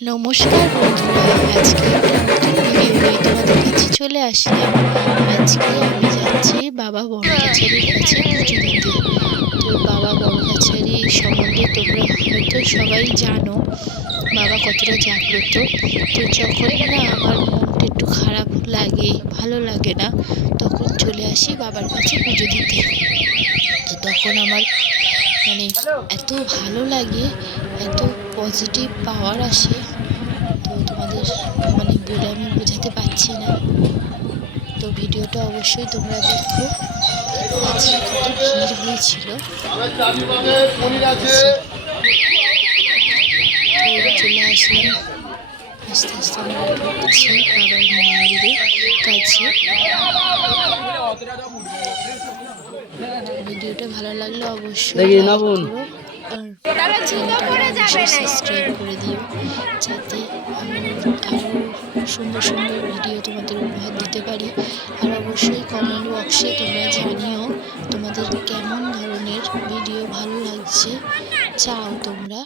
নমস্কার বন্ধুরা, আজকে একটা নতুন ভিডিও নিয়ে তোমাদের কাছে চলে আসলাম। আজকে আমি যাচ্ছি বাবা বড়গাছারির কাছে পুজো দিতে। তো বাবা বড়গাছারি সম্বন্ধে তোমরা হয়তো সবাই জানো, বাবা কতটা জাগ্রত। তো যখনই না আমার মনটা একটু খারাপ লাগে, ভালো লাগে না, তখন চলে আসি বাবার কাছে পুজো দিতে। তো তখন আমার মানে এত ভালো লাগে, এত পজিটিভ পাওয়ার আসে, তো তোমাদের বলে আমি বোঝাতে পারছি না। তো ভিডিওটা অবশ্যই তোমরা দেখো। আজকে কত ভিড় হয়েছিল। তো চলে আসলাম, আস্তে আস্তে আমরা ঢুকছি বাবার মন্দিরের কাছে। ভিডিওটা ভালো লাগলে অবশ্যই লাইক করো আর চ্যানেলটাকে অবশ্যই সাবস্ক্রাইব করে দিও, যাতে আমি আরও সুন্দর সুন্দর ভিডিও তোমাদের উপহার দিতে পারি। আর অবশ্যই কমেন্ট বক্সে তোমরা জানিও তোমাদের কেমন ধরনের ভিডিও ভালো লাগছে চাও তোমরা।